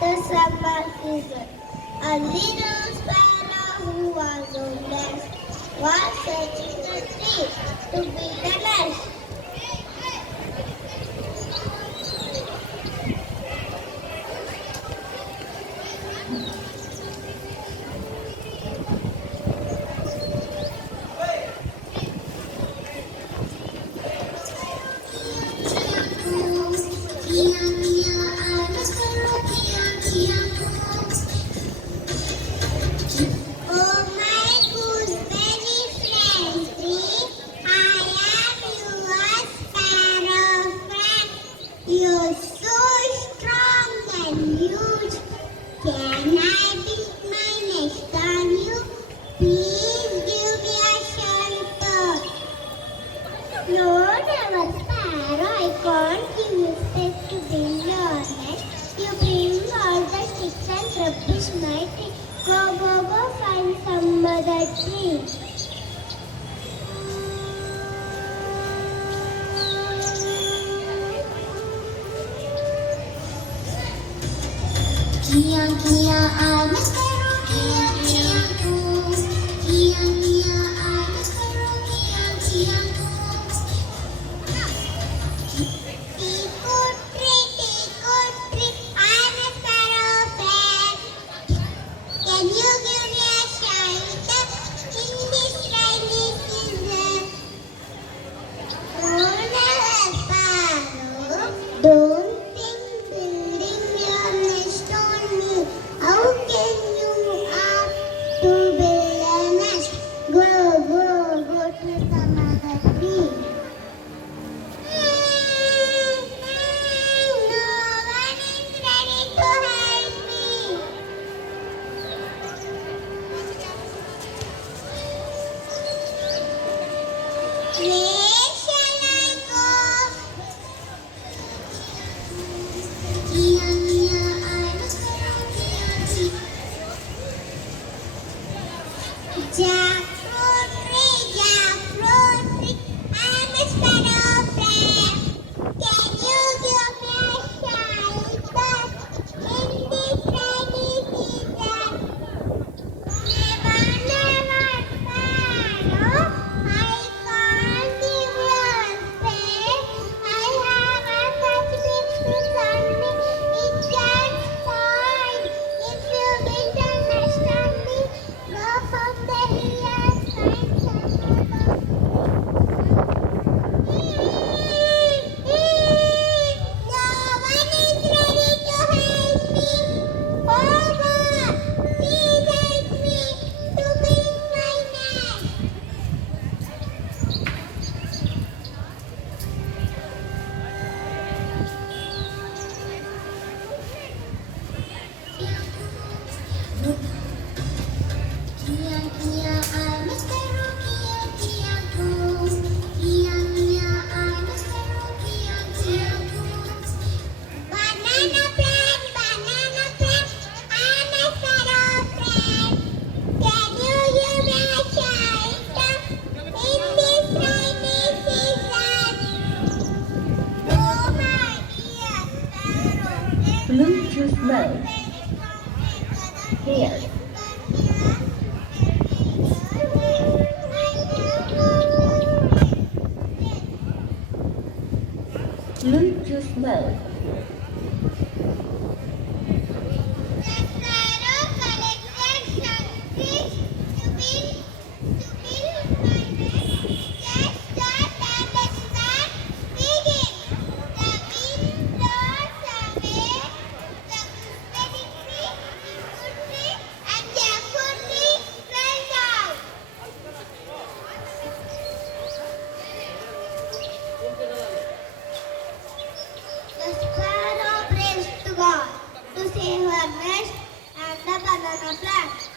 the summer season. A little sparrow who was homeless was searching the tree to build a nest. You're so strong and huge. Can I build my nest on you? Please give me a shelter. No, never, sparrow. I can't give you space to build your nest. You bring all the sticks and rubbish my tree. Go, find some other tree. I'm a sparrow, I'm a sparrow, Tree, I'm a sparrow friend. Can you give me a shelter in this rainy season? Oh, never, sparrow. Don't think building your nest on me. How can you ask to build a nest? Go to some other tree. No one is ready to help me. Where shall I go? I'm a sparrow, Jackfruit tree, I'm a sparrow friend. Can you give me a shelter in this rainy season? Never, sparrow. I can't give you space. I have a such big sticks on me. It can't spoil. If you build a nest on me, go from the hills, find some other. No one is ready to help me. Oh God, please help me to build my nest. I'm a sparrow, Banana plant, I'm a sparrow friend. Can you give me a shelter in this rainy season? Oh my dear sparrow friend. Bluetooth mode. Here. Bluetooth mode. The sparrow collected some fish to build my nest. Let's start and the start begin. The wind blows away the gooseberry tree, mango tree, and jackfruit tree fell down. The sparrow prays to God to save her nest and the banana plant.